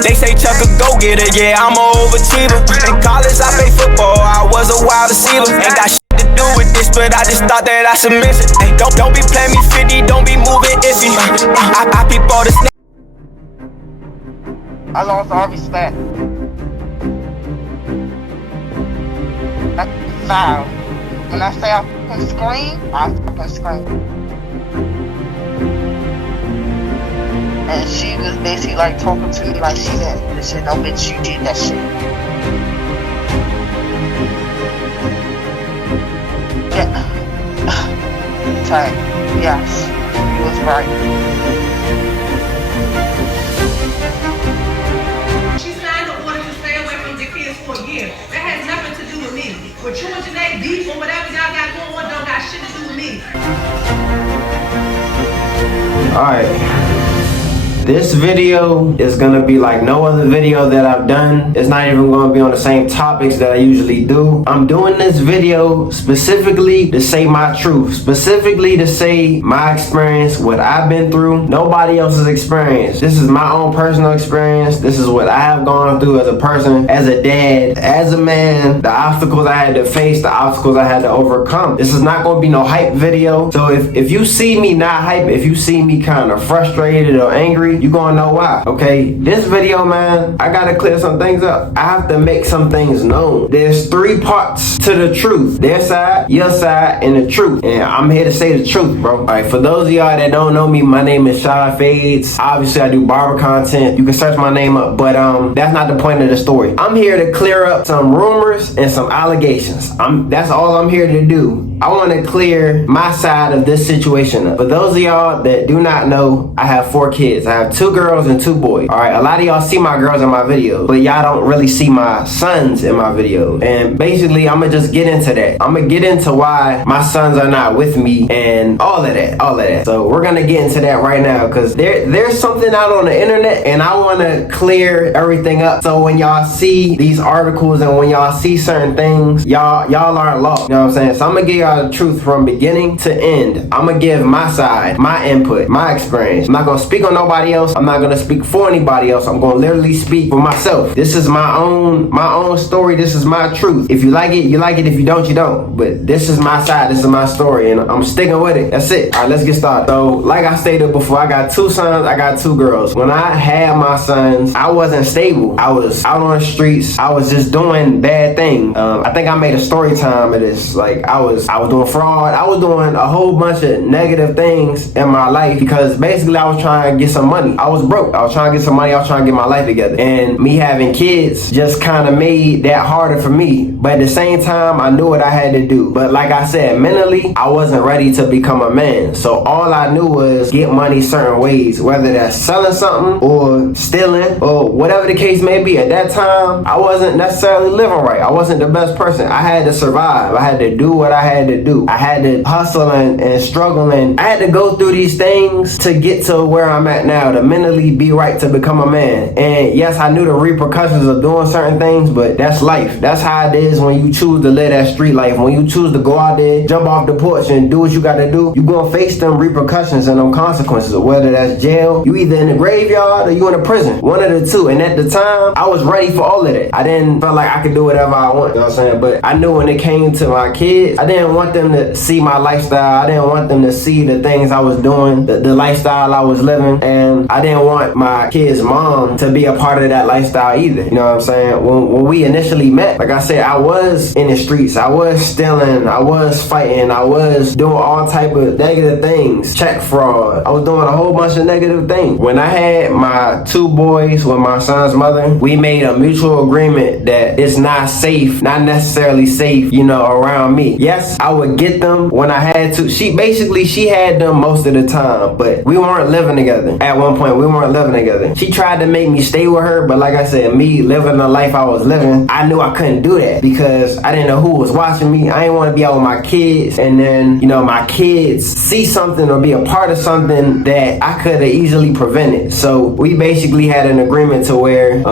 They say Chuck a go-getter, yeah, I'm a overachiever. In college, I played football, I was a wide receiver. Ain't got shit to do with this, but I just thought that I should miss it. Ay, don't be playing me 50, don't be moving iffy. I peep all the I lost all respect. That's foul. When I say I fucking scream, I fucking scream. And she was basically like talking to me like she didn't do this shit. No bitch, you did that shit. Yeah. Tight. Yes. You was right. She signed the order to stay away from the kids for a year. That has nothing to do with me. What you and Janae beef or whatever y'all got going on don't got shit to do with me. Alright. This video is gonna be like no other video that I've done. It's not even gonna be on the same topics that I usually do. I'm doing this video specifically to say my truth, specifically to say my experience, what I've been through, nobody else's experience. This is my own personal experience. This is what I have gone through as a person, as a dad, as a man, the obstacles I had to face, the obstacles I had to overcome. This is not gonna be no hype video. So if you see me not hype, if you see me kind of frustrated or angry, you gonna know why. Okay, this video, man, I gotta clear some things up. I have to make some things known. There's 3 parts to the truth: their side, your side, and the truth. And I'm here to say the truth, bro. Alright, for those of y'all that don't know me, my name is Shy Fades. Obviously I do barber content. You can search my name up, but that's not the point of the story. I'm here to clear up some rumors and some allegations. That's all I'm here to do. I want to clear my side of this situation up. For those of y'all that do not know, I have 4 kids. I have 2 girls and 2 boys. Alright, a lot of y'all see my girls in my videos, but y'all don't really see my sons in my videos. And basically, I'm gonna just get into that. I'm gonna get into why my sons are not with me and all of that. So we're gonna get into that right now, because there's something out on the internet and I want to clear everything up. So when y'all see these articles and when y'all see certain things, y'all aren't lost. You know what I'm saying? So I'm gonna give y'all the truth from beginning to end. I'm gonna give my side, my input, my experience. I'm not gonna speak on nobody else. I'm not gonna speak for anybody else. I'm gonna literally speak for myself. This is my own story. This is my truth. If you like it, you like it. If you don't, you don't. But this is my side. This is my story, and I'm sticking with it. That's it. All right, let's get started. So, like I stated before, I got 2 sons. I got 2 girls. When I had my sons, I wasn't stable. I was out on the streets. I was just doing bad things. I think I made a story time of this. Like I was doing fraud. I was doing a whole bunch of negative things in my life because basically I was trying to get some money. I was broke. I was trying to get some money. I was trying to get my life together. And me having kids just kind of made that harder for me. But at the same time, I knew what I had to do. But like I said, mentally, I wasn't ready to become a man. So all I knew was get money certain ways, whether that's selling something or stealing or whatever the case may be. At that time, I wasn't necessarily living right. I wasn't the best person. I had to survive. I had to do what I had to do. I had to hustle and struggle, and I had to go through these things to get to where I'm at now, to mentally be right to become a man. And yes, I knew the repercussions of doing certain things, but that's life. That's how it is when you choose to live that street life. When you choose to go out there, jump off the porch and do what you gotta do, you gonna face them repercussions and them consequences, whether that's jail, you either in the graveyard or you in a prison. One of the two. And at the time, I was ready for all of that. I didn't feel like I could do whatever I want, you know what I'm saying? But I knew when it came to my kids, I didn't want them to see my lifestyle. I didn't want them to see the things I was doing, the lifestyle I was living, and I didn't want my kids' mom to be a part of that lifestyle either. You know what I'm saying? When we initially met, like I said, I was in the streets. I was stealing. I was fighting. I was doing all type of negative things. Check fraud. I was doing a whole bunch of negative things. When I had my 2 boys with my son's mother, we made a mutual agreement that it's not safe, not necessarily safe, you know, around me. Yes, I would get them when I had to. She had them most of the time, but we weren't living together. At one point, we weren't living together. She tried to make me stay with her, but like I said, me living the life I was living, I knew I couldn't do that because I didn't know who was watching me. I didn't want to be out with my kids, and then, you know, my kids see something or be a part of something that I could have easily prevented. So we basically had an agreement to where,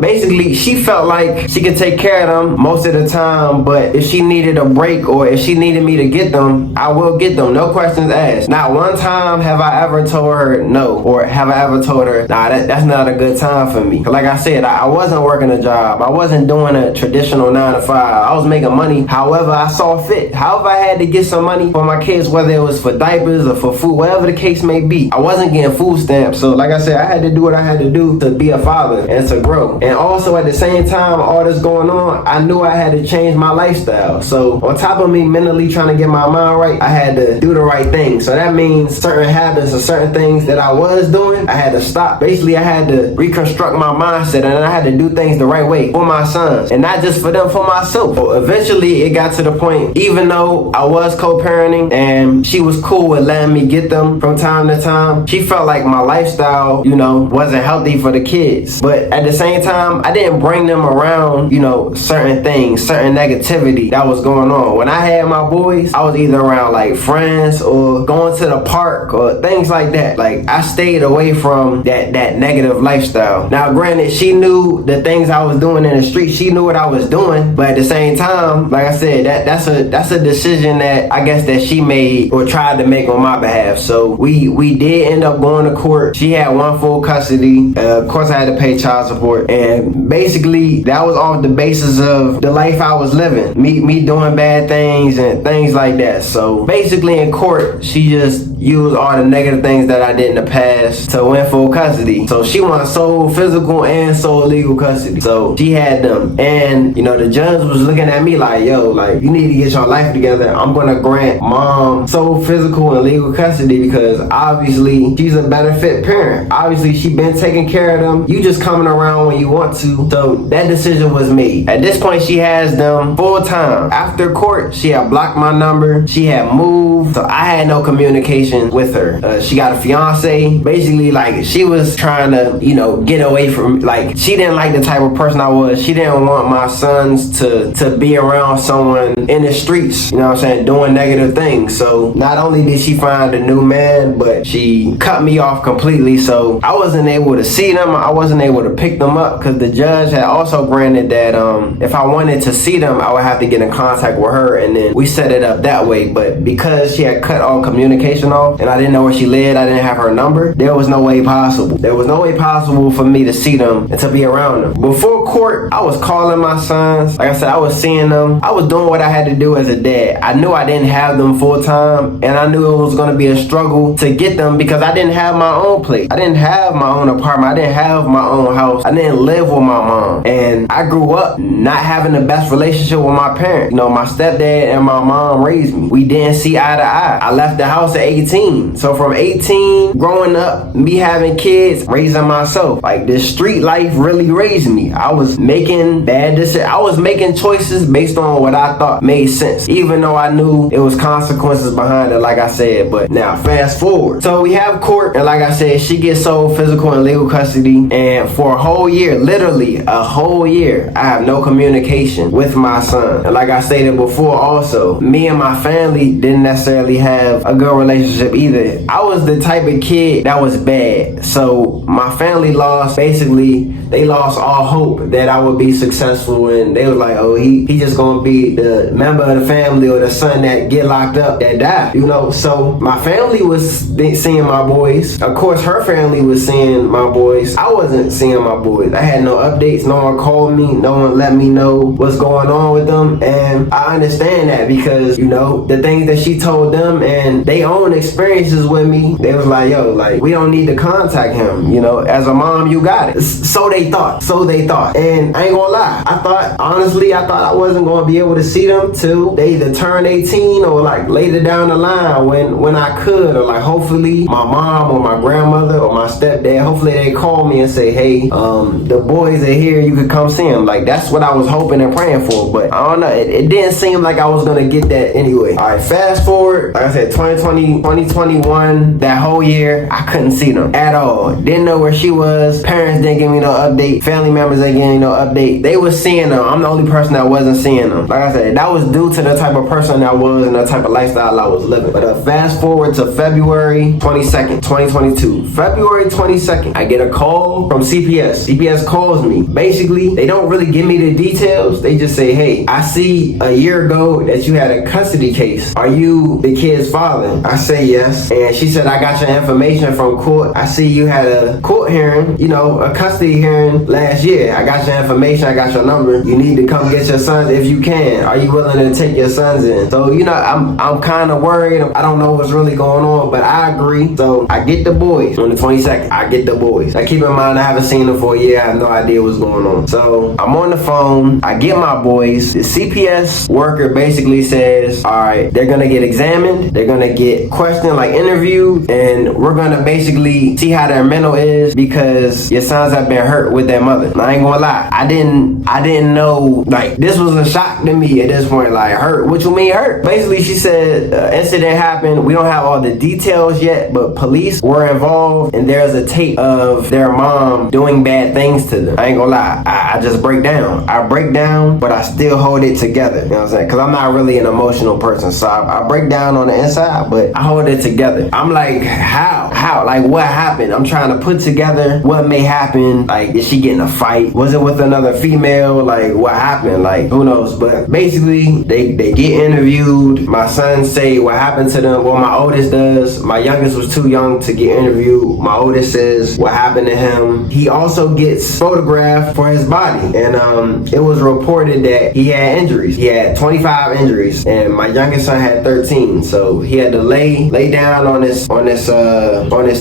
basically she felt like she could take care of them most of the time, but if she needed a break or if she needed me to get them, I will get them, no questions asked. Not one time have I ever told her no, or have I ever told her, nah, that's not a good time for me. Cause like I said, I wasn't working a job. I wasn't doing a traditional 9 to 5. I was making money however I saw fit. However I had to get some money for my kids, whether it was for diapers or for food, whatever the case may be. I wasn't getting food stamps. So like I said, I had to do what I had to do to be a father and to grow. And also at the same time, all this going on, I knew I had to change my lifestyle. So on top of me mentally trying to get my mind right, I had to do the right thing. So that means certain habits or certain things that I was doing, I had to stop. Basically, I had to reconstruct my mindset, and I had to do things the right way for my sons, and not just for them, for myself. So eventually it got to the point, even though I was co-parenting and she was cool with letting me get them from time to time, she felt like my lifestyle, wasn't healthy for the kids. But at the same time, I didn't bring them around, certain things, certain negativity that was going on. When I had my boys, I was either around like friends or going to the park or things like that. Like I stayed away from that negative lifestyle. Now granted, she knew the things I was doing in the street. She knew what I was doing, but at the same time, like I said, that's a decision that I guess that she made or tried to make on my behalf. So we did end up going to court. She had 1 full custody. Of course I had to pay child support, and basically that was off the basis of the life I was living, me doing bad things and things like that. So basically in court, she just used all the negative things that I did in the past to win full custody. So she wanted sole physical and sole legal custody. So she had them, and the judge was looking at me like, yo, like you need to get your life together. I'm gonna grant mom sole physical and legal custody because obviously she's a better fit parent. Obviously she been taking care of them. You just coming around when you want to. So that decision was made. At this point, she has them full time. After court, she had blocked my number. She had moved, so I had no communication with her. She got a fiance. Basically, like she was trying to, get away from. Like she didn't like the type of person I was. She didn't want my sons to be around someone in the streets. You know what I'm saying, doing negative things. So not only did she find a new man, but she cut me off completely. So I wasn't able to see them. I wasn't able to pick them up because the judge had also granted that if I wanted to see them, I would have to get in contact with her, and then we set it up that way. But because she had cut all communication off and I didn't know where she lived, I didn't have her number, there was no way possible. There was no way possible for me to see them and to be around them. Before court, I was calling my sons. Like I said, I was seeing them. I was doing what I had to do as a dad. I knew I didn't have them full time, and I knew it was going to be a struggle to get them because I didn't have my own place. I didn't have my own apartment. I didn't have my own house. I didn't live with my mom. And I grew up not having the best relationship with my parents. My stepdad and my mom raised me. We didn't see eye to eye. I left the house at 18. So from 18, growing up, me having kids, raising myself, like this street life really raised me. I was making bad decisions. I was making choices based on what I thought made sense, even though I knew it was consequences behind it, like I said. But now fast forward. So we have court, and like I said, she gets sole physical and legal custody, and for a whole year, literally a whole year, I have no communication with my son. And like I stated before also, me and my family didn't necessarily have a good relationship either. I was the type of kid that was bad. So my family they lost all hope that I would be successful, and they were like, oh, he just gonna be the member of the family or the son that get locked up, that die. So my family was seeing my boys. Of course, her family was seeing my boys. I wasn't seeing my boys. I had no updates. No one called me. No one let me know what's going on with them. And I understand that because, the things that she told them and they own experiences with me, they was like, yo, like, we don't need to contact him. As a mom, you got it. So they thought. And I ain't gonna lie. I thought I wasn't gonna be able to see them till they either turn 18 or like later down the line when I could, or like hopefully my mom or my grandmother or my stepdad, hopefully they call me and say, hey, the boys are here, you could come see them. Like that's what I was hoping and praying for, but I don't know, it didn't seem like I was gonna get that anyway. All right, fast forward, like I said, 2020 2021, that whole year, I couldn't see them at all. Didn't know where she was. Parents didn't give me no update. Family members didn't give me no update. They was seeing them. I'm the only person that wasn't seeing them. Like I said, that was due to the type of person I was and the type of lifestyle I was living. But fast forward to February 22nd, 2022. February 22nd, I get a call from CPS. CPS calls me. Basically, they don't really give me the details. They just say, hey, I see a year ago that you had a custody case. Are you the kid's father? I say yes. And she said, I got your information from court. I see you had a court hearing, a custody hearing last year. I got your information. I got your number. You need to come get your sons if you can. Are you willing to take your sons in? So, I'm kind of worried. I don't know what's really going on, but I agree. So I get the boys on the 22nd. I get the boys. Now keep in mind, I haven't seen them for a year. I have no idea what's going on. So I'm on the phone. I get my boys. The CPS worker basically says, all right, they're going to get examined. They're going to get questioned, like interviewed, and we're going to basically see how their mental is because your sons have been hurt with their mother. And I ain't gonna lie. I didn't know, like, this was a shock to me at this point. Like, hurt? What you mean hurt? Basically, she said, incident happened. We don't have all the details yet, but police were involved, and there's a tape of their mom doing bad things to them. I ain't gonna lie. I just break down. I break down, but I still hold it together. You know what I'm saying? Because I'm not really an emotional person, so I break down on the inside, but I hold it together. I'm like, how? Like, what happened? I'm trying to put together what may happen. Like, did she get in a fight? Was it with another female? Like, what happened? Like, who knows? But basically, they get interviewed. My sons say what happened to them. Well, my oldest does. My youngest was too young to get interviewed. My oldest says what happened to him. He also gets photographed for his body. And it was reported that he had injuries. He had 25 injuries. And my youngest son had 13. So he had to lay down on this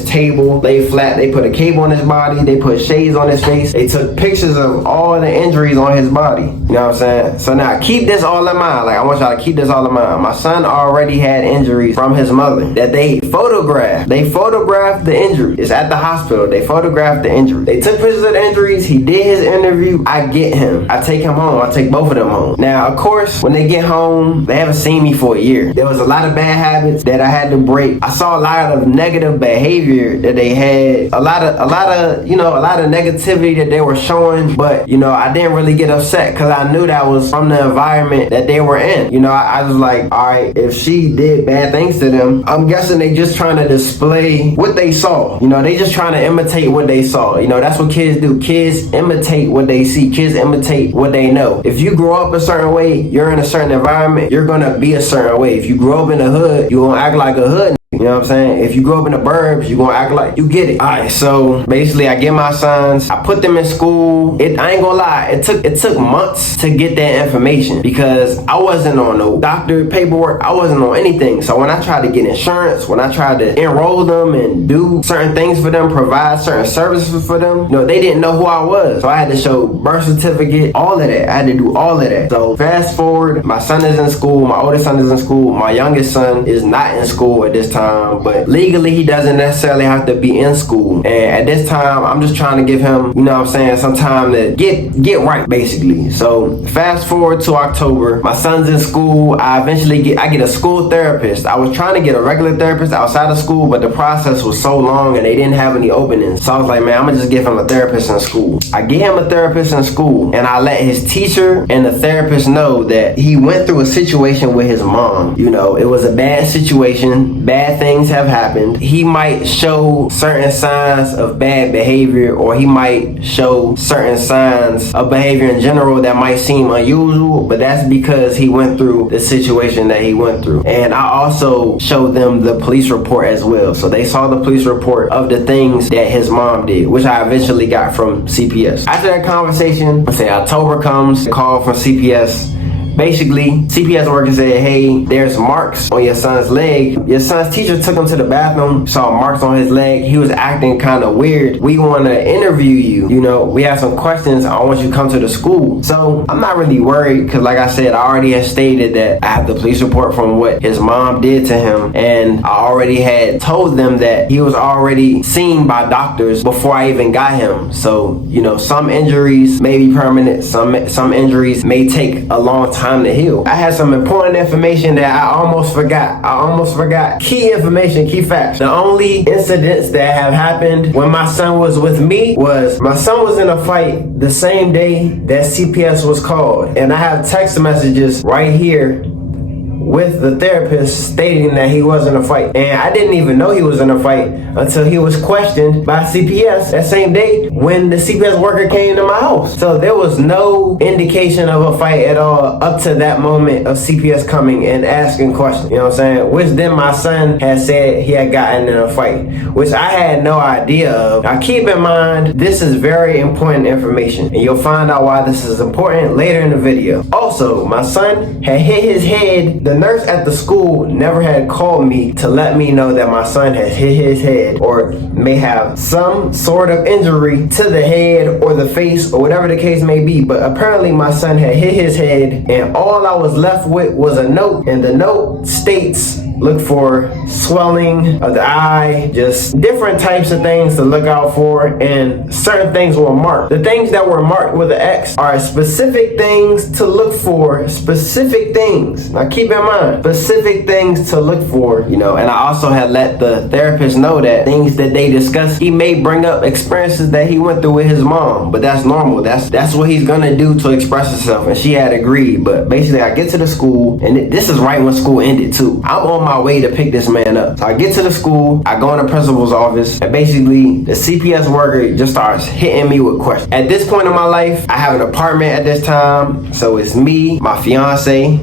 table, lay flat. They put a cable on his body. They put shades on his face. They took pictures of all the injuries on his body. You know what I'm saying? So now keep this all in mind. Like, I want y'all to keep this all in mind. My son already had injuries from his mother that they photographed. They photographed the injury. It's at the hospital. They photographed the injury. They took pictures of the injuries. He did his interview. I get him. I take him home. I take both of them home. Now, of course, when they get home, they haven't seen me for a year. There was a lot of bad habits that I had to break. I saw a lot of negative behavior that they had. A lot of negativity that they were showing, but I didn't really get upset because I knew that was from the environment that they were in. I was like, all right, if she did bad things to them, I'm guessing they just trying to display what they saw. They just trying to imitate what they saw. That's what kids do. Kids imitate what they see. Kids imitate what they know. If you grow up a certain way, you're in a certain environment, you're gonna be a certain way. If you grow up in the hood, you're gonna act like a hood. You know what I'm saying? If you grow up in the burbs, you're going to act like you get it. All right, so basically I get my sons. I put them in school. I ain't going to lie. It took months to get that information because I wasn't on no doctor paperwork. I wasn't on anything. So when I tried to get insurance, when I tried to enroll them and do certain things for them, provide certain services for them, they didn't know who I was. So I had to show birth certificate, all of that. I had to do all of that. So fast forward, my son is in school. My oldest son is in school. My youngest son is not in school at this time. But legally he doesn't necessarily have to be in school, and at this time I'm just trying to give him some time to get right, basically. So fast forward to October, my son's in school. I get a school therapist. I was trying to get a regular therapist outside of school, but the process was so long and they didn't have any openings. So I was like, man, I'm gonna just give him a therapist in school. I get him a therapist in school, and I let his teacher and the therapist know that he went through a situation with his mom. It was a bad situation. Bad things have happened. He might show certain signs of bad behavior, or he might show certain signs of behavior in general that might seem unusual, but that's because he went through the situation that he went through. And I also showed them the police report as well. So they saw the police report of the things that his mom did, which I eventually got from CPS. After that conversation, let's say October comes, a call from CPS. Basically, CPS worker said, hey, there's marks on your son's leg. Your son's teacher took him to the bathroom, saw marks on his leg. He was acting kind of weird. We want to interview you. We have some questions. I want you to come to the school. So I'm not really worried because, like I said, I already had stated that I have the police report from what his mom did to him. And I already had told them that he was already seen by doctors before I even got him. So, some injuries may be permanent. Some injuries may take a long time time to heal. I had some important information that I almost forgot. Key information, key facts. The only incidents that have happened when my son was with me was my son was in a fight the same day that CPS was called. And I have text messages right here with the therapist stating that he was in a fight. And I didn't even know he was in a fight until he was questioned by CPS that same day when the CPS worker came to my house. So there was no indication of a fight at all up to that moment of CPS coming and asking questions. You know what I'm saying? Which then my son had said he had gotten in a fight, which I had no idea of. Now keep in mind, this is very important information, and you'll find out why this is important later in the video. Also, my son had hit his head. The nurse at the school never had called me to let me know that my son has hit his head or may have some sort of injury to the head or the face or whatever the case may be. But apparently my son had hit his head, and all I was left with was a note, and the note states, look for swelling of the eye, just different types of things to look out for, and certain things were marked. The things that were marked with an X are specific things to look for, specific things. Now keep in mind, specific things to look for, you know, and I also had let the therapist know that things that they discuss, he may bring up experiences that he went through with his mom, but that's normal. That's what he's gonna do to express himself, and she had agreed. But basically I get to the school, and this is right when school ended too. I'm on my way to pick this man up. So I get to the school, I go in the principal's office, and basically the CPS worker just starts hitting me with questions. At this point in my life, I have an apartment at this time, so it's me, my fiance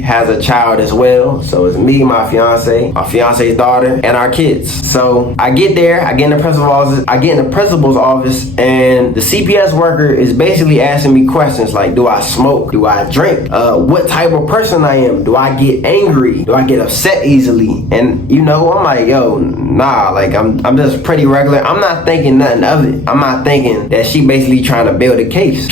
has a child as well, so it's me, my fiance's daughter, and our kids. So I get there, I get in the principal's office, and the CPS worker is basically asking me questions like, do I smoke? Do I drink? What type of person I am? Do I get angry? Do I get upset easily? And you know, I'm like, yo, nah, like I'm just pretty regular. I'm not thinking nothing of it. I'm not thinking that she basically trying to build a case.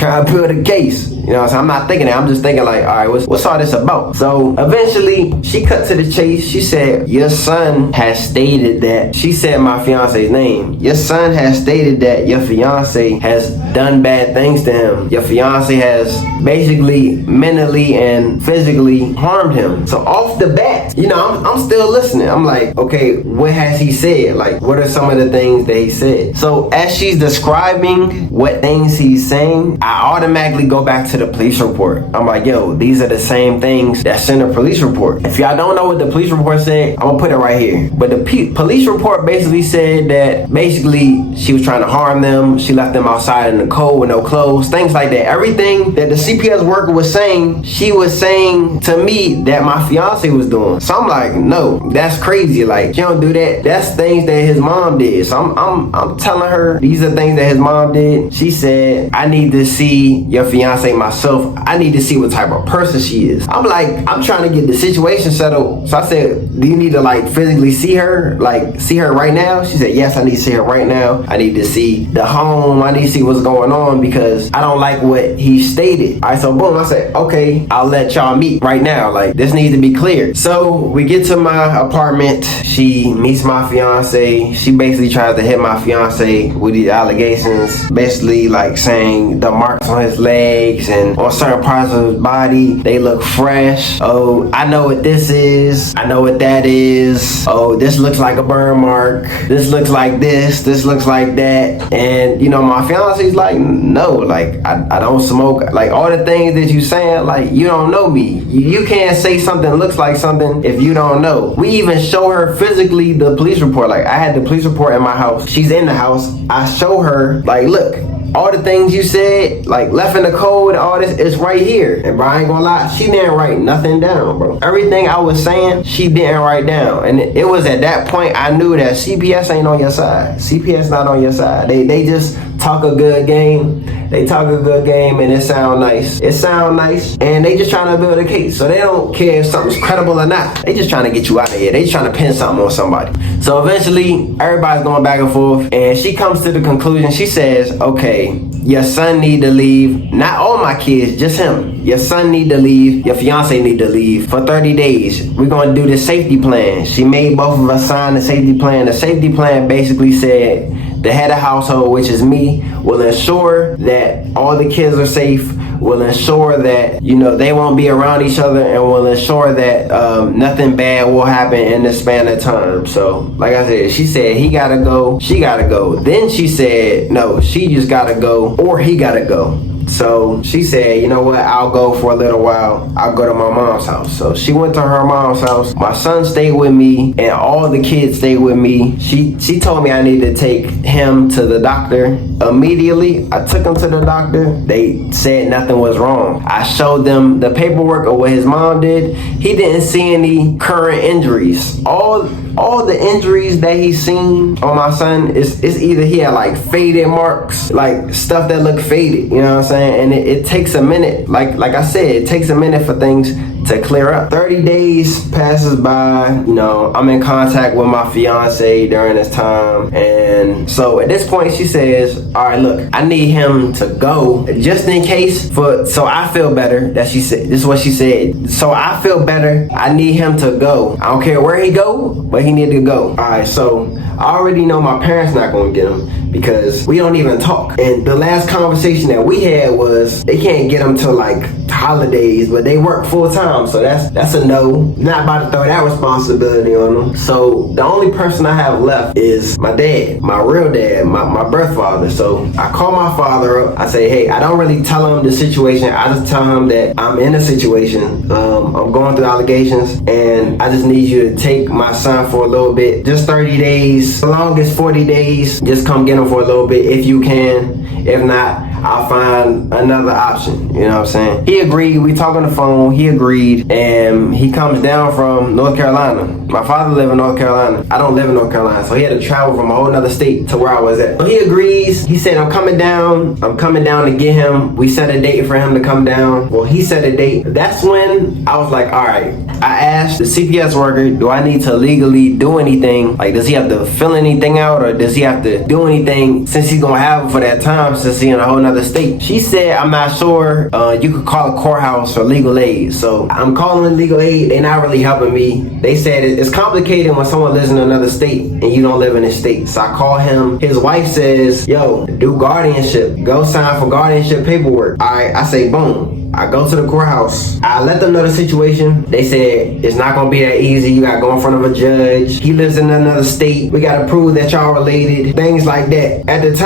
You know what I'm saying? I'm not thinking that. I'm just thinking like, all right, what's all this about? So eventually she cut to the chase. She said, your son has stated that, she said my fiance's name. Your son has stated that your fiance has done bad things to him. Your fiance has basically mentally and physically harmed him. So off the bat, you know, I'm still listening. I'm like, okay, what has he said? Like, what are some of the things that he said? So as she's describing what things he's saying, I automatically go back to the police report. I'm like, yo, these are the same things that's in the police report. If y'all don't know what the police report said, I'm gonna put it right here. But the police report basically said that basically she was trying to harm them. She left them outside in the cold with no clothes, things like that. Everything that the CPS worker was saying, she was saying to me that my fiance was doing. So I'm like, no, that's crazy. Like, you don't do that. That's things that his mom did. So I'm telling her these are things that his mom did. She said, I need to see your fiance myself. I need to see what type of person she is. I'm like, I'm trying to get the situation settled. So I said, do you need to like physically see her? Like, see her right now? She said, yes, I need to see her right now. I need to see the home. I need to see what's going on because I don't like what he stated. All right, so boom, I said, okay, I'll let y'all meet right now. Like, this needs to be cleared. So we get to my apartment. She meets my fiance. She basically tries to hit my fiance with these allegations, basically like saying the marks on his legs and on certain parts of his body, they look fresh. Oh, I know what this is. I know what that is. Oh, this looks like a burn mark. This looks like this looks like that. And you know, my fiance's like, no, like I don't smoke. Like all the things that you saying, like you don't know me. You can't say something looks like something if you don't know. We even show her physically the police report. Like I had the police report in my house. She's in the house. I show her, like, look, all the things you said, like left in the code, all this is right here. And bro, I ain't gonna lie, she didn't write nothing down, bro. Everything I was saying, she didn't write down. And it was at that point I knew that CPS ain't on your side. CPS not on your side. They just talk a good game. They talk a good game and it sound nice. It sound nice and they just trying to build a case. So they don't care if something's credible or not. They just trying to get you out of here. They just trying to pin something on somebody. So eventually everybody's going back and forth and she comes to the conclusion. She says, okay, your son need to leave. Not all my kids, just him. Your son need to leave. Your fiance need to leave for 30 days. We're going to do this safety plan. She made both of us sign the safety plan. The safety plan basically said the head of household, which is me, will ensure that all the kids are safe. will ensure that, you know, they won't be around each other and will ensure that nothing bad will happen in this span of time. So, like I said, she said he gotta go, she gotta go. Then she said, no, she just gotta go or he gotta go. So she said, you know what, I'll go for a little while. I'll go to my mom's house. So she went to her mom's house. My son stayed with me and all the kids stayed with me. She told me I needed to take him to the doctor immediately. I took him to the doctor. They said nothing was wrong. I showed them the paperwork of what his mom did. He didn't see any current injuries. All the injuries that he's seen on my son is either he had like faded marks, like stuff that look faded, you know what I'm saying? And it takes a minute, like I said, it takes a minute for things to clear up. 30 days passes by, you know, I'm in contact with my fiance during this time. And so at this point she says, all right, look, I need him to go just in case so I feel better. That she said, this is what she said. So I feel better, I need him to go. I don't care where he go, but he need to go. All right, so I already know my parents not gonna get him because we don't even talk. And the last conversation that we had was they can't get him till like holidays, but they work full time, so that's a no. Not about to throw that responsibility on them. So the only person I have left is my dad, my real dad, my birth father. So I call my father up. I say, hey, I don't really tell him the situation. I just tell him that I'm in a situation. I'm going through allegations, and I just need you to take my son for a little bit, just 30 days, as long as 40 days. Just come get him for a little bit if you can. If not, I'll find another option. You know what I'm saying? He agreed. We talk on the phone. He agreed. And he comes down from North Carolina. My father lives in North Carolina. I don't live in North Carolina. So he had to travel from a whole nother state to where I was at. So he agrees. He said, I'm coming down to get him. We set a date for him to come down. Well, he set a date. That's when I was like, all right. I asked the CPS worker, do I need to legally do anything? Like, does he have to fill anything out, or does he have to do anything since he's gonna have it for that time, since he's in a whole nother state? She said, I'm not sure. You could call a courthouse or legal aid. So I'm calling legal aid. They're not really helping me. They said it's complicated when someone lives in another state and you don't live in this state. So I call him. His wife says, yo, do guardianship. Go sign for guardianship paperwork. All right, I say, boom. I go to the courthouse. I let them know the situation. They said, it's not gonna be that easy. You gotta go in front of a judge. He lives in another state. We gotta prove that y'all related. Things like that. At this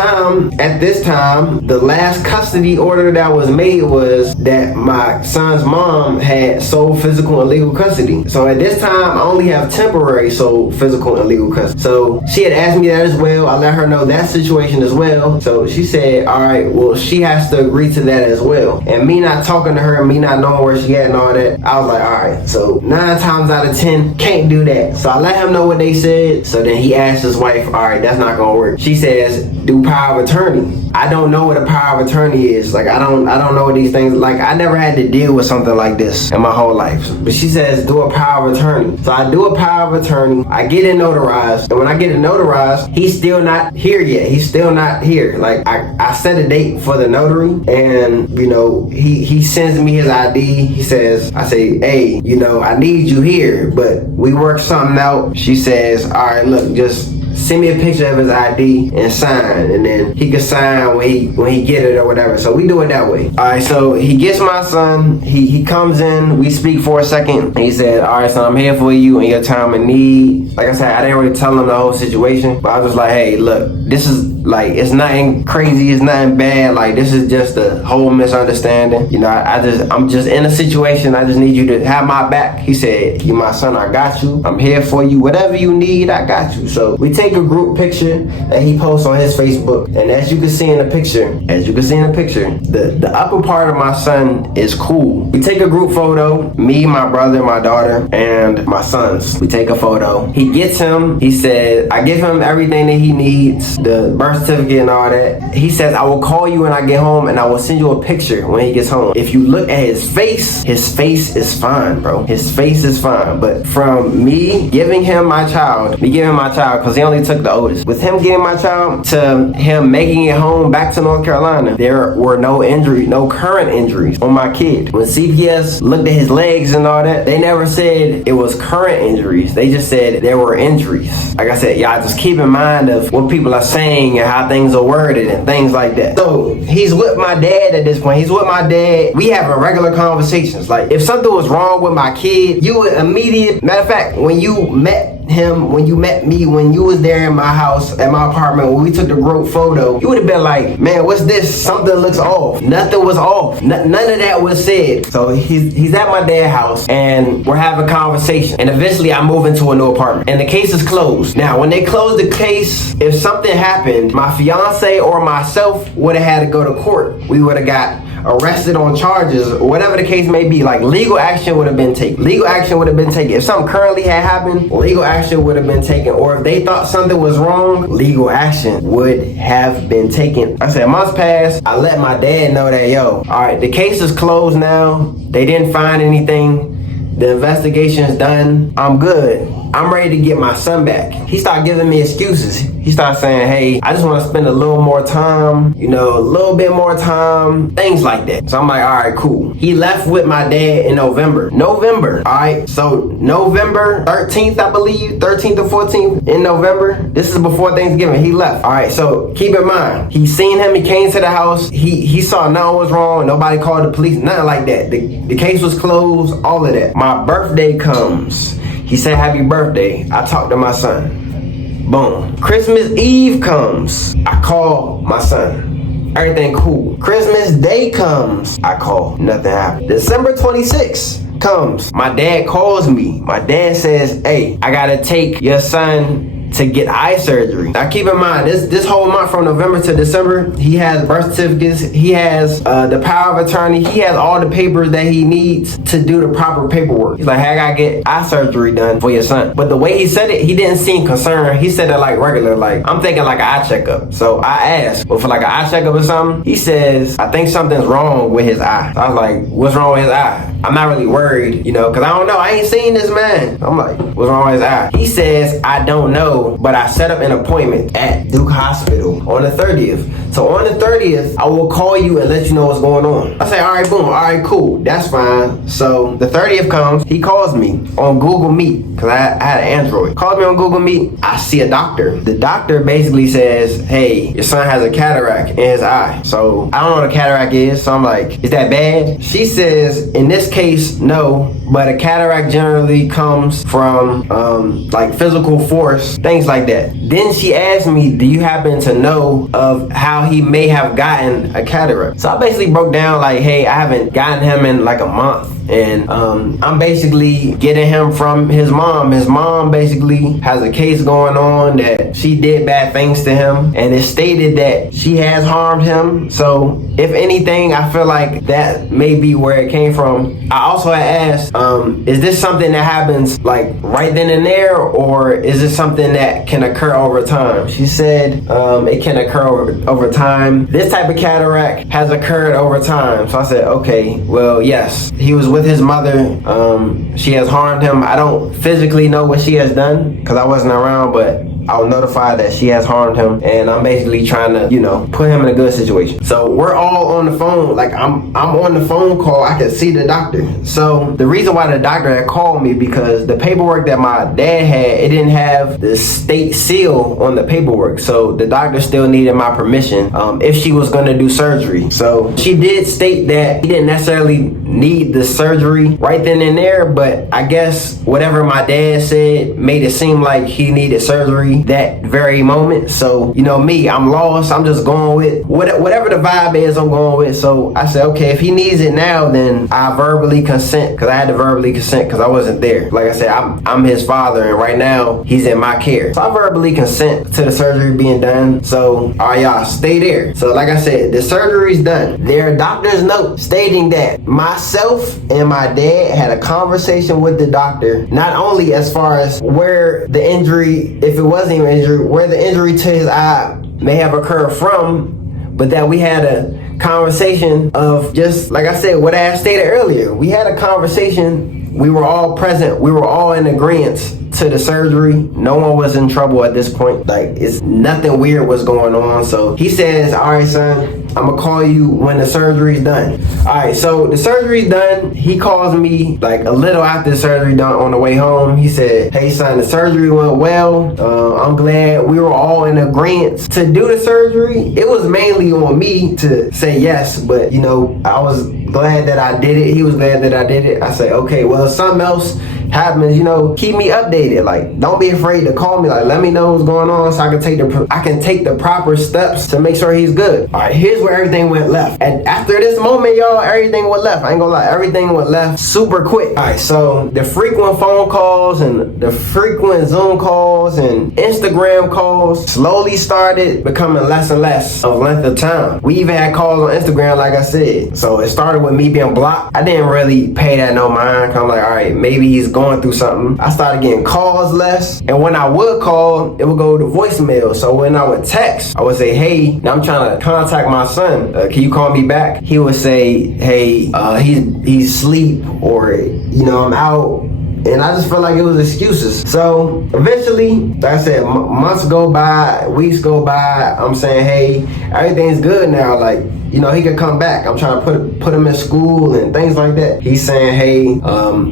time, the last custody order that was made was that my son's mom had sole physical and legal custody. So at this time, I only have temporary sole physical and legal custody. So she had asked me that as well. I let her know that situation as well. So she said, all right, well, she has to agree to that as well. And me not talking to her, me not knowing where she at and all that, I was like, all right, so 9 times out of 10 can't do that. So I let him know what they said. So then he asked his wife, all right, that's not gonna work. She says, do power of attorney. I don't know what a power of attorney is. Like, I don't know what these things, like, I never had to deal with something like this in my whole life. But she says, do a power of attorney. So I do a power of attorney. I get it notarized. And when I get it notarized, he's still not here yet. He's still not here. Like, I set a date for the notary, and, you know, he sends me his ID. He says, I say, hey, you know, I need you here, but we work something out. She says, all right, look, just send me a picture of his ID and sign, and then he can sign when he get it or whatever. So we do it that way. All right, so he gets my son. He comes in. We speak for a second. He said, all right, son, I'm here for you in your time of need. Like I said, I didn't really tell him the whole situation, but I was like, hey, look, this is like, it's nothing crazy. It's nothing bad. Like, this is just a whole misunderstanding. You know, I'm just in a situation. I just need you to have my back. He said, you my son, I got you. I'm here for you. Whatever you need, I got you. So we take a group picture that he posts on his Facebook. And as you can see in the picture, the upper part of my son is cool. We take a group photo, me, my brother, my daughter, and my sons. We take a photo. He gets him. He said, I give him everything that he needs, the birth certificate and all that. He says, I will call you when I get home, and I will send you a picture when he gets home. If you look at his face is fine, bro. His face is fine. But from me giving him my child, because he only took the oldest. With him getting my child to him making it home back to North Carolina, there were no current injuries on my kid. When CPS looked at his legs and all that, they never said it was current injuries. They just said there were injuries. Like I said, y'all just keep in mind of what people are saying and how things are worded and things like that. So he's with my dad at this point. He's with my dad. We having regular conversations. Like if something was wrong with my kid, you would immediately, matter of fact, when you met him, when you met me, when you was there in my house, at my apartment, when we took the group photo, you would have been like, man, what's this? Something looks off. Nothing was off. None of that was said. So he's at my dad's house and we're having a conversation. And eventually I move into a new apartment and the case is closed. Now, when they closed the case, if something happened, my fiance or myself would have had to go to court. We would have got arrested on charges or whatever the case may be. Like legal action would have been taken. Legal action would have been taken. If something currently had happened, legal action would have been taken. Or if they thought something was wrong, legal action would have been taken. I said months passed. I let my dad know that, yo, all right, the case is closed now. They didn't find anything. The investigation's done. I'm good. I'm ready to get my son back. He started giving me excuses. He started saying, hey, I just want to spend a little more time, a little bit more time, things like that. So I'm like, all right, cool. He left with my dad in November, all right? So November 13th, I believe, 13th or 14th in November. This is before Thanksgiving. He left, all right? So keep in mind, he seen him, he came to the house, he saw nothing was wrong, nobody called the police, nothing like that. The case was closed, all of that. My birthday comes. He said, happy birthday. I talked to my son. Boom. Christmas Eve comes. I call my son. Everything cool. Christmas Day comes. I call. Nothing happened. December 26th comes. My dad calls me. My dad says, hey, I gotta take your son to get eye surgery. Now keep in mind, this whole month from November to December, he has birth certificates, he has the power of attorney, he has all the papers that he needs to do the proper paperwork. He's like, hey, I gotta get eye surgery done for your son. But the way he said it, he didn't seem concerned. He said it like regular, like I'm thinking like an eye checkup. So I asked, well, for like an eye checkup or something, he says, I think something's wrong with his eye. So I was like, what's wrong with his eye? I'm not really worried, because I don't know. I ain't seen this man. I'm like, what's wrong with his eye? He says, I don't know, but I set up an appointment at Duke Hospital on the 30th. So on the 30th, I will call you and let you know what's going on. I say, all right, boom, all right, cool, that's fine. So the 30th comes, he calls me on Google Meet, because I had an Android. Calls me on Google Meet, I see a doctor. The doctor basically says, hey, your son has a cataract in his eye. So I don't know what a cataract is, so I'm like, is that bad? She says, in this case, no, but a cataract generally comes from like physical force, things like that. Then she asked me, do you happen to know of how he may have gotten a cataract? So I basically broke down like, hey, I haven't gotten him in like a month. And I'm basically getting him from his mom. His mom basically has a case going on that she did bad things to him. And it stated that she has harmed him. So if anything, I feel like that may be where it came from. I also had asked, is this something that happens like right then and there? Or is this something that can occur over time? She said it can occur over time. This type of cataract has occurred over time. So I said, okay, well, yes. He was with his mother. She has harmed him. I don't physically know what she has done because I wasn't around, but I was notified that she has harmed him, and I'm basically trying to, put him in a good situation. So we're all on the phone. Like I'm on the phone call. I can see the doctor. So the reason why the doctor had called me, because the paperwork that my dad had, it didn't have the state seal on the paperwork. So the doctor still needed my permission if she was going to do surgery. So she did state that he didn't necessarily need the surgery right then and there, but I guess whatever my dad said made it seem like he needed surgery that very moment. So me, I'm lost. I'm just going with whatever the vibe is, I'm going with. So I said, okay, if he needs it now, then I verbally consent, because I had to verbally consent because I wasn't there. Like I said, I'm his father, and right now he's in my care. So I verbally consent to the surgery being done. So all right, y'all, stay there. So like I said, the surgery's done. There are doctor's note stating that myself and my dad had a conversation with the doctor, not only as far as where the injury, if it wasn't even injury, where the injury to his eye may have occurred from, but that we had a conversation of, just like I said, what I stated earlier. We had a conversation. We were all present. We were all in agreement to the surgery. No one was in trouble at this point. Like, it's nothing weird was going on. So he says, all right, son, I'm gonna call you when the surgery's done. All right, so the surgery's done. He calls me like a little after the surgery done on the way home. He said, hey son, the surgery went well. I'm glad we were all in agreement to do the surgery. It was mainly on me to say yes, but you know, I was glad that I did it. He was glad that I did it. I said, okay, well, if something else happens, you know, keep me updated. Like, don't be afraid to call me. Like, let me know what's going on so I can take the proper steps to make sure he's good. All right, here's where everything went left. And after this moment, y'all, everything went left. I ain't gonna lie, everything went left super quick. All right, so the frequent phone calls and the frequent Zoom calls and Instagram calls slowly started becoming less and less of length of time. We even had calls on Instagram, like I said. So it started with me being blocked. I didn't really pay that no mind. I'm like, all right, maybe he's going through something. I started getting calls less, and when I would call, it would go to voicemail. So when I would text, I would say, hey, I'm trying to contact my son, can you call me back? He would say, hey, he's asleep, or you know, I'm out. And I just felt like it was excuses. So eventually, like I said, months go by, weeks go by. I'm saying, hey, everything's good now. Like, you know, he could come back. I'm trying to put him in school and things like that. He's saying, hey,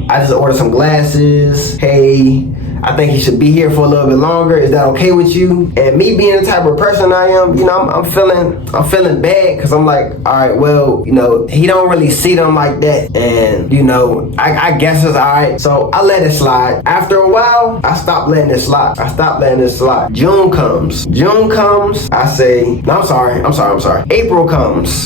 I just ordered some glasses. Hey, I think he should be here for a little bit longer. Is that okay with you? And me being the type of person I am, you know, I'm feeling bad, because I'm like, all right, well, you know, he don't really see them like that, and you know, I guess it's all right. So I let it slide. After a while, I stopped letting it slide. June comes. I say, no, I'm sorry. April comes.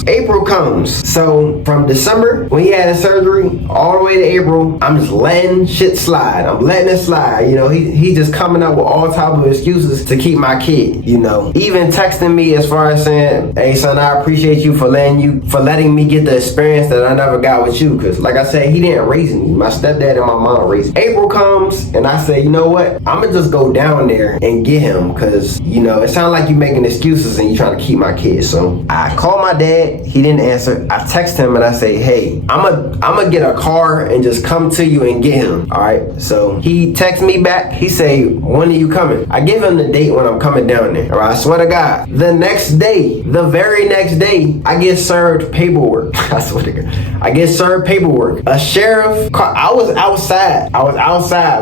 So from December, when he had his surgery, all the way to April, I'm just letting shit slide. I'm letting it slide. You know, he just coming up with all type of excuses to keep my kid, you know. Even texting me as far as saying, hey son, I appreciate you for letting me get the experience that I never got with you. Cause like I said, he didn't raise me. My stepdad and my mom raised me. April comes and I say, you know what? I'm gonna just go down there and get him, cause you know, it sounds like you making excuses and you trying to keep my kid. So I call my dad, he didn't answer. I text him and I say, hey, I'm gonna get a car and just come to you and get him. All right. So he texts me back. He say, when are you coming? I give him the date when I'm coming down there. All right, I swear to God. The very next day, I get served paperwork. I swear to God. I get served paperwork. A sheriff, I was outside,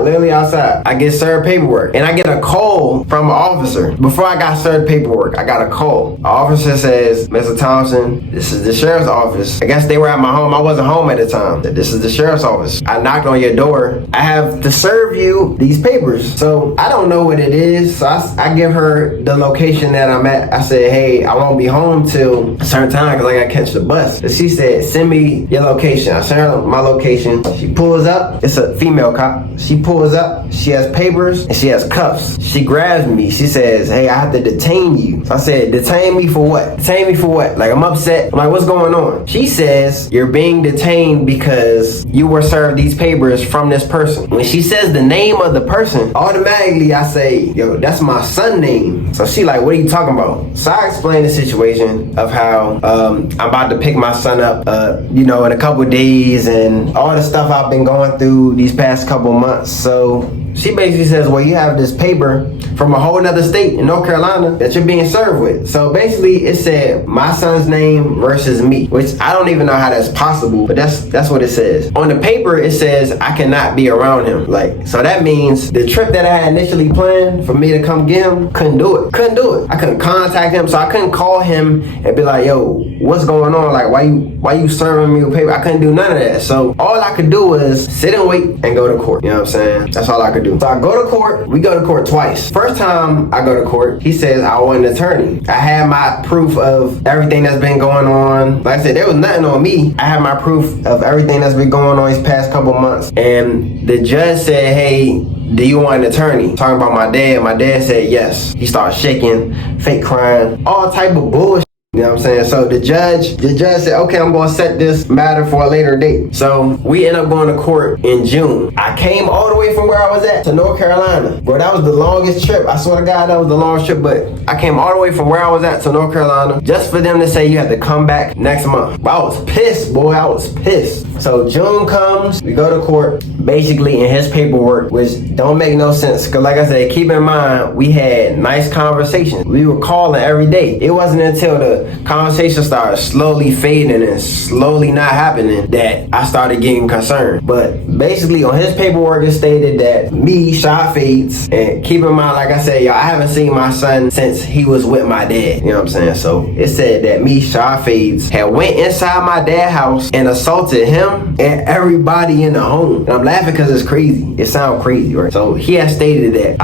literally outside. I get served paperwork. And I get a call from an officer. Before I got served paperwork, I got a call. An officer says, Mr. Thompson, this is the sheriff's office. I guess they were at my home. I wasn't home at the time. This is the sheriff's office. I knocked on your door. I have to serve you these papers. So I don't know what it is. So I give her the location that I'm at. I said, hey, I won't be home till a certain time because I gotta catch the bus. And she said, send me your location. I sent her my location. She pulls up. It's a female cop. She pulls up. She has papers and she has cuffs. She grabs me. She says, hey, I have to detain you. So I said, detain me for what? Detain me for what? Like, I'm upset. I'm like, what's going on? She says, you're being detained because you were served these papers from this person. When she says the name of the person, automatically I say, yo, that's my son's name. So she like, what are you talking about? So I explained the situation of how I'm about to pick my son up, you know, in a couple days and all the stuff I've been going through these past couple months. So she basically says, well, you have this paper from a whole nother state in North Carolina that you're being served with. So basically it said my son's name versus me, which I don't even know how that's possible, but that's what it says. On the paper, it says I cannot be around him. Like, so that means the trip that I had initially planned for me to come get him, couldn't do it. I couldn't contact him, so I couldn't call him and be like, yo, what's going on? Like, why you serving me with paper? I couldn't do none of that. So all I could do was sit and wait and go to court. You know what I'm saying? That's all I could do. So I go to court. We go to court twice. First time I go to court, he says I want an attorney. I had my proof of everything that's been going on. Like I said, there was nothing on me. I had my proof of everything that's been going on these past couple months. And the judge said, hey, do you want an attorney? Talking about my dad. My dad said yes. He started shaking, fake crying, all type of bullshit. You know what I'm saying? So the judge said, okay, I'm gonna set this matter for a later date. So we end up going to court in June. I came all the way from where I was at to North Carolina. Bro, that was the longest trip. I swear to God, that was the longest trip, but I came all the way from where I was at to North Carolina just for them to say you have to come back next month. But I was pissed, boy, I was pissed. So June comes, we go to court, basically in his paperwork, which don't make no sense. Cause like I said, keep in mind, we had nice conversations. We were calling every day. It wasn't until the conversation started slowly fading and slowly not happening that I started getting concerned. But basically on his paperwork it stated that me, Shy Fades, and keep in mind, like I said, y'all, I haven't seen my son since he was with my dad. You know what I'm saying? So it said that me, Shy Fades, had went inside my dad's house and assaulted him and everybody in the home. And I'm laughing because it's crazy. It sounds crazy, right? So he had stated that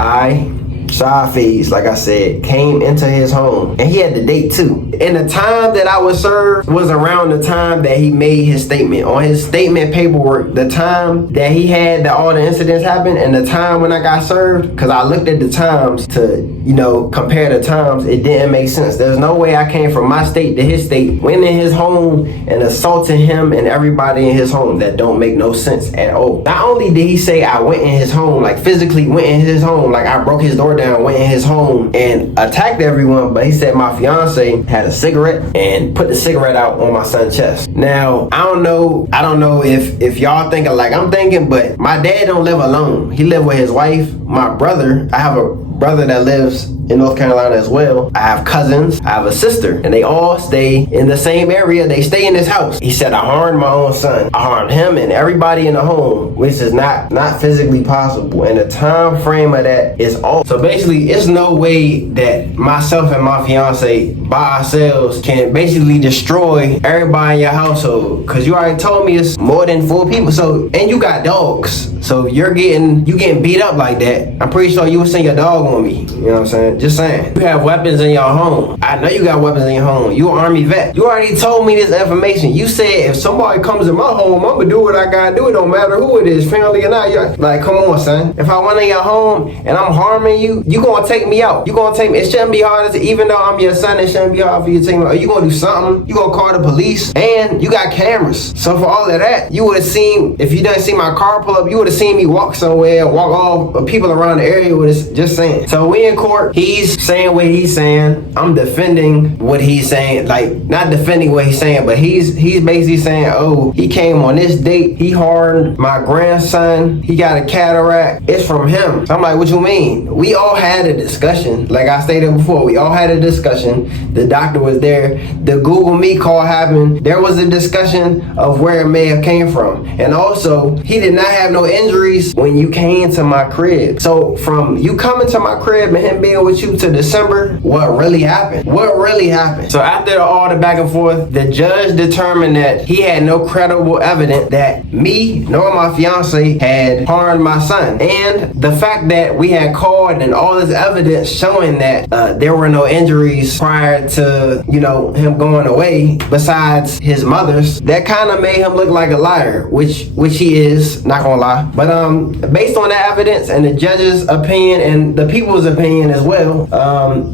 Shy Fades, like I said, came into his home, and he had the date too. And the time that I was served was around the time that he made his statement. On his statement paperwork, the time that he had that all the incidents happened and the time when I got served, because I looked at the times to, you know, compare the times, it didn't make sense. There's no way I came from my state to his state, went in his home and assaulted him and everybody in his home. That don't make no sense at all. Not only did he say I went in his home, like physically went in his home, like I broke his door down, went in his home and attacked everyone, but he said my fiance had a cigarette and put the cigarette out on my son's chest. Now, I don't know if y'all thinking like I'm thinking, but my dad don't live alone. He live with his wife, my brother. I have a brother that lives in North Carolina as well. I have cousins, I have a sister, and they all stay in the same area. They stay in this house. He said I harmed my own son. I harmed him and everybody in the home, which is not physically possible. And the time frame of that is off. So basically, it's no way that myself and my fiance by ourselves can basically destroy everybody in your household. Cause you already told me it's more than 4 people. So, and you got dogs. So you getting beat up like that. I'm pretty sure you would send your dog on me. You know what I'm saying? Just saying. You have weapons in your home. I know you got weapons in your home. You an Army vet. You already told me this information. You said if somebody comes in my home, I'm gonna do what I gotta do. It don't matter who it is, family or not. You're like, come on, son. If I went in your home and I'm harming you, you gonna take me out. You gonna take me. It shouldn't be hard to, even though I'm your son, it shouldn't be hard for you to take me out. You gonna do something. You gonna call the police. And you got cameras. So for all of that, you would have seen, if you didn't see my car pull up, you would have seen me walk somewhere, walk all people around the area with us. Just saying. So we in court. He's saying what he's saying. I'm defending what he's saying. Like, not defending what he's saying, but he's basically saying, oh, he came on this date. He harmed my grandson. He got a cataract. It's from him. So I'm like, what you mean? We all had a discussion. Like I stated before, we all had a discussion. The doctor was there. The Google Meet call happened. There was a discussion of where it may have came from. And also, he did not have no injuries when you came to my crib. So from you coming to my crib and him being with you to December, what really happened? What really happened? So after all the back and forth, the judge determined that he had no credible evidence that me nor my fiance had harmed my son. And the fact that we had called and all this evidence showing that there were no injuries prior to, you know, him going away besides his mother's, that kind of made him look like a liar, which he is, not gonna lie. But based on that evidence and the judge's opinion and the people's opinion as well,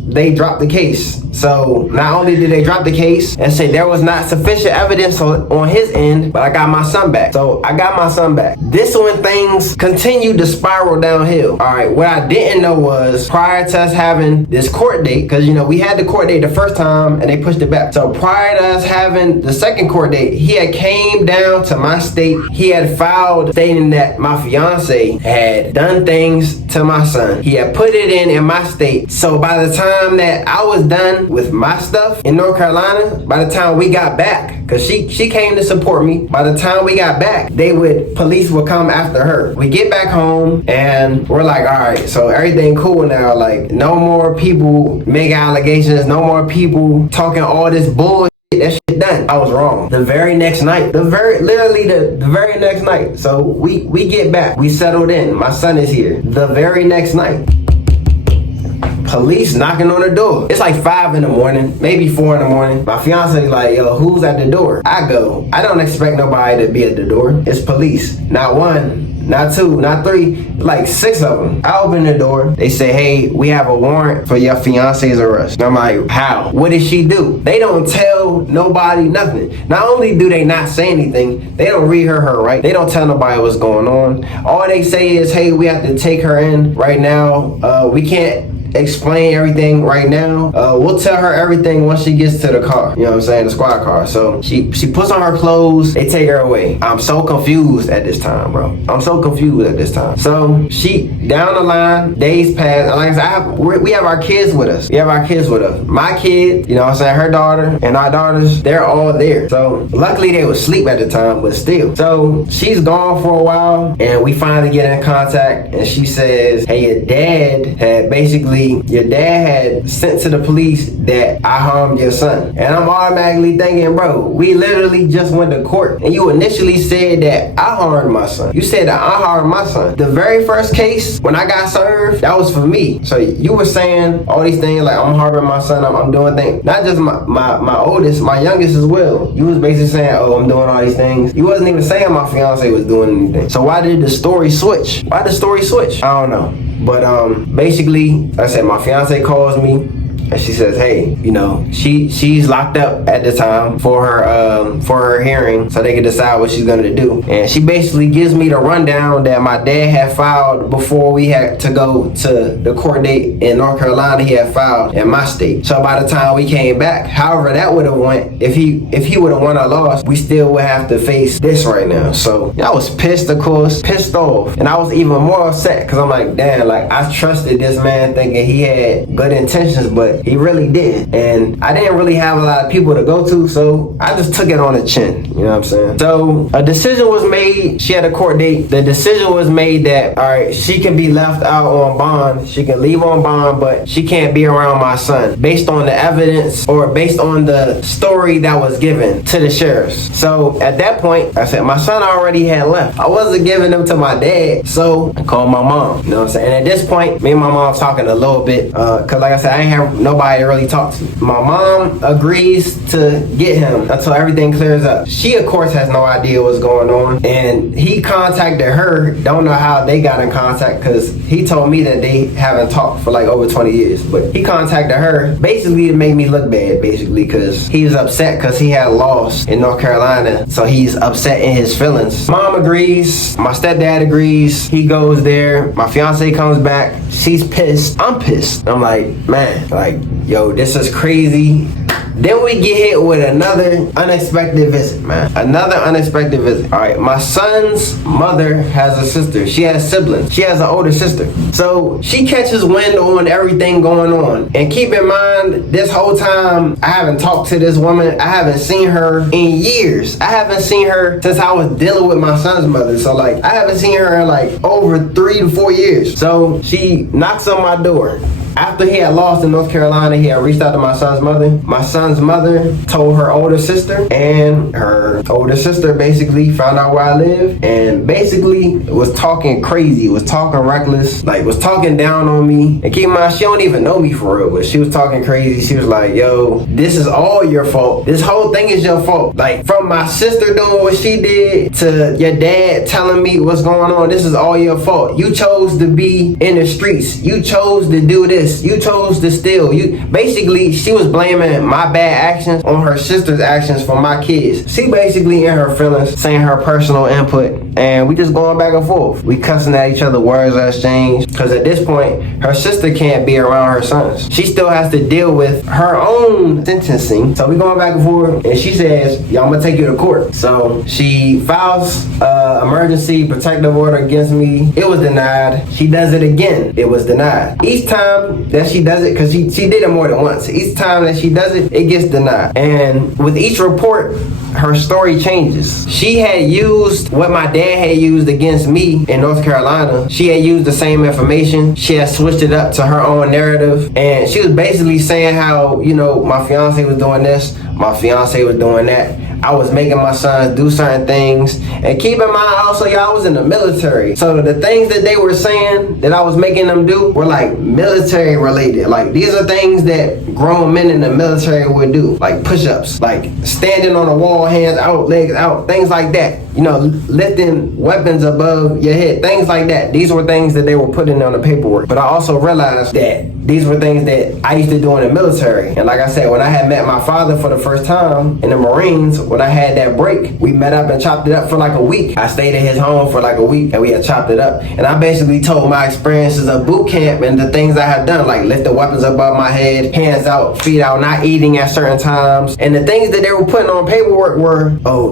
they dropped the case. So not only did they drop the case and say there was not sufficient evidence on his end, but I got my son back. So I got my son back. This when things continued to spiral downhill. All right, what I didn't know was prior to us having this court date, because you know we had the court date the first time and they pushed it back. So prior to us having the second court date, he had came down to my state. He had filed stating that my fiance had done things to my son. He had put it in my state. So by the time that I was done with my stuff in North Carolina, by the time we got back, because she came to support me, by the time we got back, police would come after her. We get back home and we're like, all right, so everything cool now. Like no more people making allegations, no more people talking all this bullshit. That shit done. I was wrong. The very next night, the very next night. So we get back. We settled in. My son is here. The very next night, police knocking on the door. It's like 5 in the morning, maybe 4 in the morning. My fiance like, yo, who's at the door? I go, I don't expect nobody to be at the door. It's police. Not one, not 2, not 3, like 6 of them. I open the door. They say, hey, we have a warrant for your fiance's arrest. And I'm like, how? What did she do? They don't tell nobody nothing. Not only do they not say anything, they don't read her right. They don't tell nobody what's going on. All they say is, hey, we have to take her in right now. We can't explain everything right now. We'll tell her everything once she gets to the car. You know what I'm saying? The squad car. So she puts on her clothes. They take her away. I'm so confused at this time, bro. I'm so confused at this time. So she, down the line, days pass. Like I said, we have our kids with us. We have our kids with us. My kid, you know what I'm saying, her daughter and our daughters, they're all there. So luckily they would sleep at the time, but still. So she's gone for a while and we finally get in contact and she says, hey, your dad had sent to the police that I harmed your son. And I'm automatically thinking, bro, we literally just went to court and you initially said that I harmed my son. You said that I harmed my son. The very first case when I got served, that was for me. So you were saying all these things like I'm harming my son, I'm doing things. Not just my oldest, my youngest as well. You was basically saying, oh, I'm doing all these things. You wasn't even saying my fiance was doing anything. So why did the story switch? Why did the story switch? I don't know. But basically, like I said, my fiance calls me and she says, hey, you know, she's locked up at the time for her hearing so they can decide what she's gonna do. And she basically gives me the rundown that my dad had filed before we had to go to the court date in North Carolina. He had filed in my state. So by the time we came back, however that would have went, if he would have won or lost, we still would have to face this right now. So I was pissed, of course, pissed off. And I was even more upset because I'm like, damn, like I trusted this man thinking he had good intentions, but he really didn't. And I didn't really have a lot of people to go to, so I just took it on the chin. You know what I'm saying? So a decision was made. She had a court date. The decision was made that, all right, she can be left out on bond. She can leave on bond, but she can't be around my son based on the evidence or based on the story that was given to the sheriffs. So at that point, I said, my son already had left. I wasn't giving them to my dad, so I called my mom. You know what I'm saying? And at this point, me and my mom talking a little bit, cause like I said, I ain't have nobody to really talk to. My mom agrees to get him until everything clears up. She of course has no idea what's going on, and he contacted her. Don't know how they got in contact because he told me that they haven't talked for like over 20 years, but he contacted her basically to make me look bad, basically, because he was upset because he had lost in North Carolina, so he's upset in his feelings. Mom agrees, my stepdad agrees, he goes there, my fiance comes back, she's pissed, I'm pissed. I'm like, man, like, yo, this is crazy. Then we get hit with another unexpected visit, man. Another unexpected visit. All right, my son's mother has a sister. She has siblings. She has an older sister. So she catches wind on everything going on. And keep in mind, this whole time, I haven't talked to this woman. I haven't seen her in years. I haven't seen her since I was dealing with my son's mother. So like, I haven't seen her in like over 3 to 4 years. So she knocks on my door. After he had lost in North Carolina, he had reached out to my son's mother. My son's mother told her older sister, and her older sister basically found out where I live and basically was talking crazy, was talking reckless, like was talking down on me. And keep in mind, she don't even know me for real, but she was talking crazy. She was like, yo, this is all your fault. This whole thing is your fault. Like from my sister doing what she did to your dad telling me what's going on, this is all your fault. You chose to be in the streets. You chose to do this. You chose to steal. You basically, she was blaming my bad actions on her sister's actions for my kids. She basically in her feelings saying her personal input, and we just going back and forth. We cussing at each other, words are exchanged, because at this point her sister can't be around her sons. She still has to deal with her own sentencing. So we going back and forth, and she says, yo, I'm gonna take you to court. So she files emergency protective order against me. It was denied. She does it again. It was denied. Each time that she does it, because she did it more than once, each time that she does it, it gets denied. And with each report, her story changes. She had used what my dad had used against me in North Carolina. She had used the same information. She had switched it up to her own narrative, and she was basically saying how, you know, my fiance was doing this, my fiance was doing that. I was making my sons do certain things. And keep in mind also, y'all, I was in the military. So the things that they were saying that I was making them do were like military related. Like these are things that grown men in the military would do. Like push-ups, like standing on a wall, hands out, legs out, things like that. You know, lifting weapons above your head, things like that. These were things that they were putting on the paperwork. But I also realized that these were things that I used to do in the military. And like I said, when I had met my father for the first time in the Marines, when I had that break, we met up and chopped it up for like a week. I stayed at his home for like a week and we had chopped it up. And I basically told my experiences of boot camp and the things I have done, like lifting weapons above my head, hands out, feet out, not eating at certain times. And the things that they were putting on paperwork were,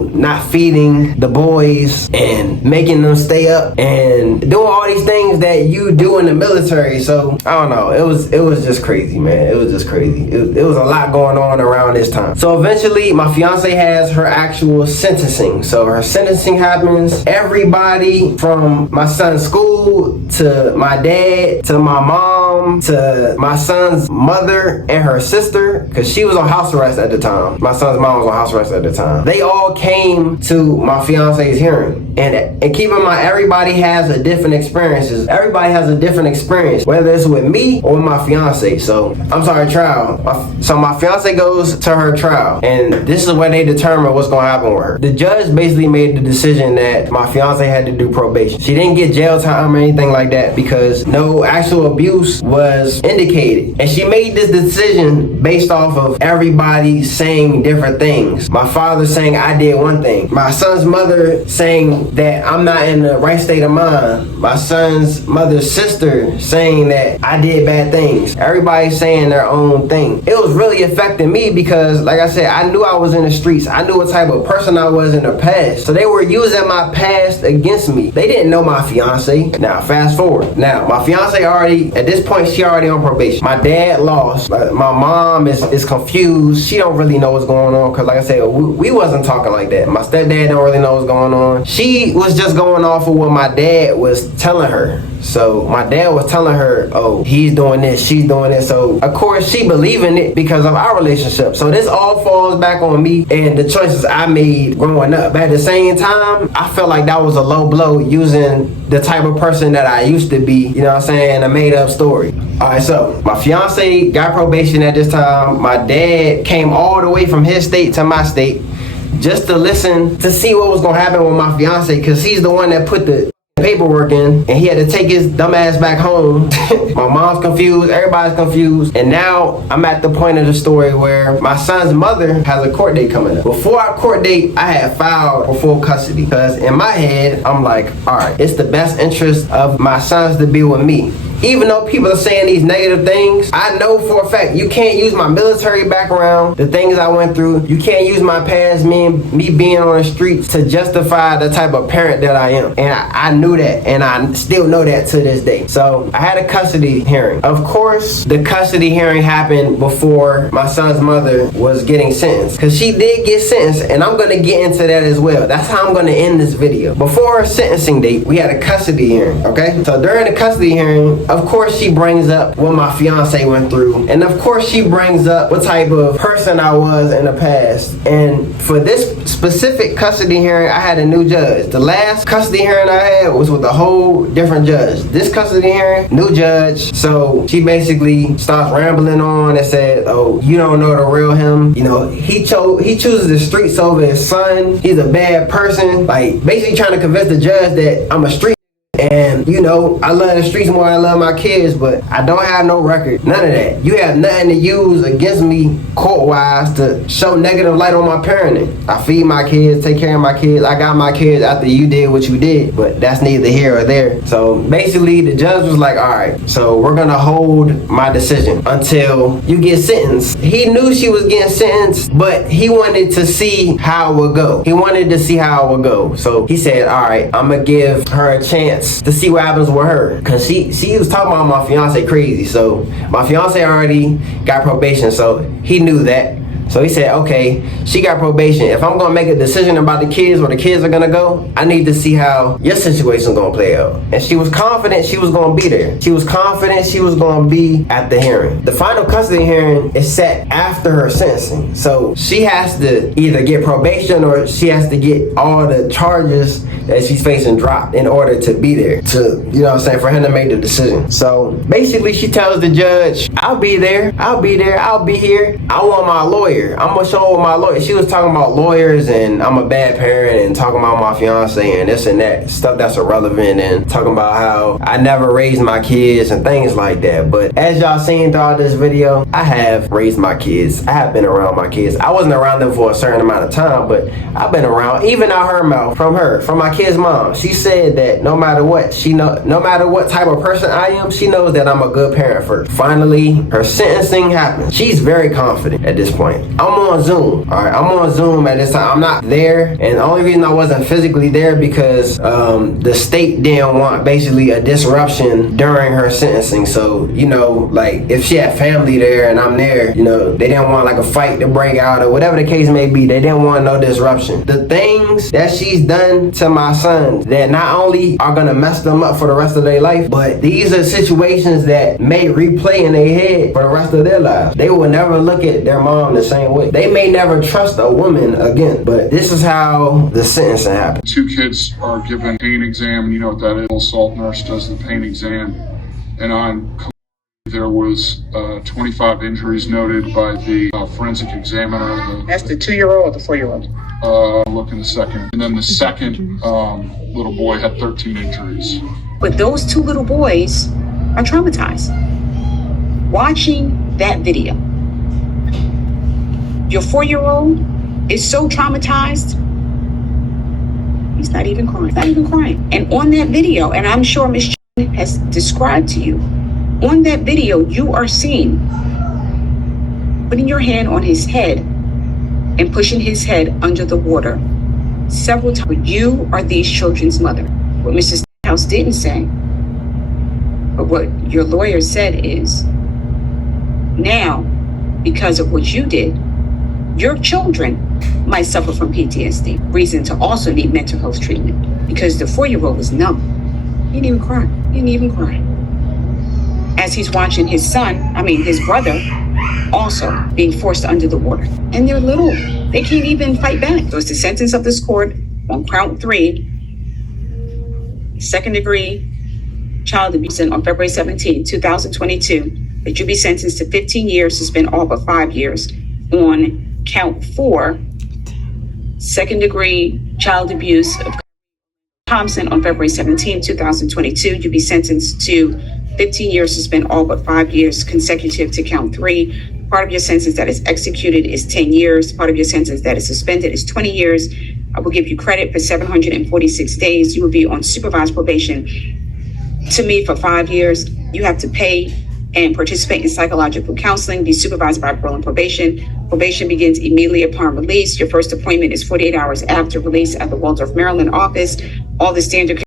not feeding the boys and making them stay up and doing all these things that you do in the military. So I don't know, it was just crazy, man. It was just crazy. It was a lot going on around this time. So eventually my fiance has her actual sentencing. So her sentencing happens. Everybody from my son's school to my dad to my mom to my son's mother and her sister, because she was on house arrest at the time. My son's mom was on house arrest at the time. They all came to my fiance's hearing. And keep in mind, everybody has a different experiences. Everybody has a different experience, whether it's with me or with my fiance. So I'm sorry, trial. So my fiance goes to her trial, and this is where they determine what's gonna happen with her. The judge basically made the decision that my fiance had to do probation. She didn't get jail time or anything like that because no actual abuse was indicated. And she made this decision based off of everybody saying different things. My father saying I did one thing. My son's mother saying that I'm not in the right state of mind. My son's mother's sister saying that I did bad things. Everybody's saying their own thing. It was really affecting me because, like I said, I knew I was in the streets. I knew what type of person I was in the past. So they were using my past against me. They didn't know my fiance. Now, fast forward. Now, my fiance already, at this point, she already on probation. My dad lost. My mom is confused. She don't really know what's going on because, like I said, we wasn't talking like that. My stepdad don't really know what's going on. She was just going off of what my dad was telling her. So my dad was telling her, oh, he's doing this, she's doing this. So of course she believing it because of our relationship. So this all falls back on me and the choices I made growing up. But at the same time, I felt like that was a low blow using the type of person that I used to be, you know what I'm saying, a made up story. Alright, so my fiance got probation at this time. My dad came all the way from his state to my state just to listen, to see what was gonna happen with my fiance, because he's the one that put the paperwork in and he had to take his dumb ass back home. My mom's confused, everybody's confused, and now I'm at the point of the story where my son's mother has a court date coming up. Before our court date, I had filed for full custody because in my head, I'm like, alright, it's the best interest of my sons to be with me. Even though people are saying these negative things, I know for a fact you can't use my military background, the things I went through. You can't use my past, me being on the streets to justify the type of parent that I am. And I knew that, and I still know that to this day. So I had a custody hearing. Of course, the custody hearing happened before my son's mother was getting sentenced, because she did get sentenced, and I'm going to get into that as well. That's how I'm going to end this video. Before her sentencing date, we had a custody hearing, okay? So during the custody hearing, of course she brings up what my fiance went through, and of course she brings up what type of person I was in the past. And for this specific custody hearing, I had a new judge. The last custody hearing I had was with a whole different judge. This custody hearing, new judge. So she basically starts rambling on and said, oh, you don't know the real him. You know, he chooses the streets over his son. He's a bad person. Like basically trying to convince the judge that I'm a street. And, you know, I love the streets more than I love my kids, but I don't have no record. None of that. You have nothing to use against me court-wise to show negative light on my parenting. I feed my kids, take care of my kids. I got my kids after you did what you did, but that's neither here or there. So basically, the judge was like, all right, so we're going to hold my decision until you get sentenced. He knew she was getting sentenced, but he wanted to see how it would go. He wanted to see how it would go. So he said, all right, I'm going to give her a chance to see what happens with her, because she was talking about my fiance crazy. So my fiance already got probation, so he knew that. So he said, okay, she got probation. If I'm gonna make a decision about the kids, where the kids are gonna go, I need to see how your situation's gonna play out. And she was confident she was gonna be there. She was confident she was gonna be at the hearing. The final custody hearing is set after her sentencing. So she has to either get probation or she has to get all the charges that she's facing dropped in order to be there, to, you know what I'm saying, for him to make the decision. So basically she tells the judge, I'll be there, I'll be here. I want my lawyer. I'm gonna show her my lawyer. She was talking about lawyers and I'm a bad parent and talking about my fiance and this and that, stuff that's irrelevant, and talking about how I never raised my kids and things like that. But as y'all seen throughout this video, I have raised my kids. I have been around my kids. I wasn't around them for a certain amount of time, but I've been around, even out her mouth, from my kid's mom. She said that no matter what, no matter what type of person I am, she knows that I'm a good parent first. Finally, her sentencing happened. She's very confident at this point. I'm on Zoom, all right? I'm on Zoom at this time. I'm not there, and the only reason I wasn't physically there because the state didn't want basically a disruption during her sentencing. So, you know, like if she had family there and I'm there, you know, they didn't want like a fight to break out or whatever the case may be. They didn't want no disruption. The things that she's done to my sons that not only are gonna mess them up for the rest of their life, but these are situations that may replay in their head for the rest of their lives. They will never look at their mom the same way. They may never trust a woman again, but this is how the sentencing happened. 2 kids are given pain exam, and you know what that is. The assault nurse does the pain exam, and on there was 25 injuries noted by the forensic examiner. That's the 2-year-old or the 4-year-old? Look in a second. And then the second little boy had 13 injuries. But those 2 little boys are traumatized. Watching that video, your 4-year-old is so traumatized, he's not even crying. And on that video, and I'm sure Ms. has described to you, on that video, you are seen putting your hand on his head and pushing his head under the water several times. You are these children's mother. What Mrs. House didn't say, but what your lawyer said is, now, because of what you did, your children might suffer from PTSD. Reason to also need mental health treatment, because the 4-year-old was numb. He didn't even cry. As he's watching his brother, also being forced under the water. And they're little. They can't even fight back. So it's the sentence of this court on count 3, 2nd degree child abuse on February 17, 2022, that you be sentenced to 15 years, suspend all but 5 years. On count 4, 2nd degree child abuse of Thompson on February 17, 2022, you be sentenced to 15 years, suspend all but 5 years consecutive to count 3. Part of your sentence that is executed is 10 years. Part of your sentence that is suspended is 20 years. I will give you credit for 746 days. You will be on supervised probation to me for 5 years. You have to pay and participate in psychological counseling, be supervised by parole and probation. Probation begins immediately upon release. Your first appointment is 48 hours after release at the Waldorf, Maryland office. All the standard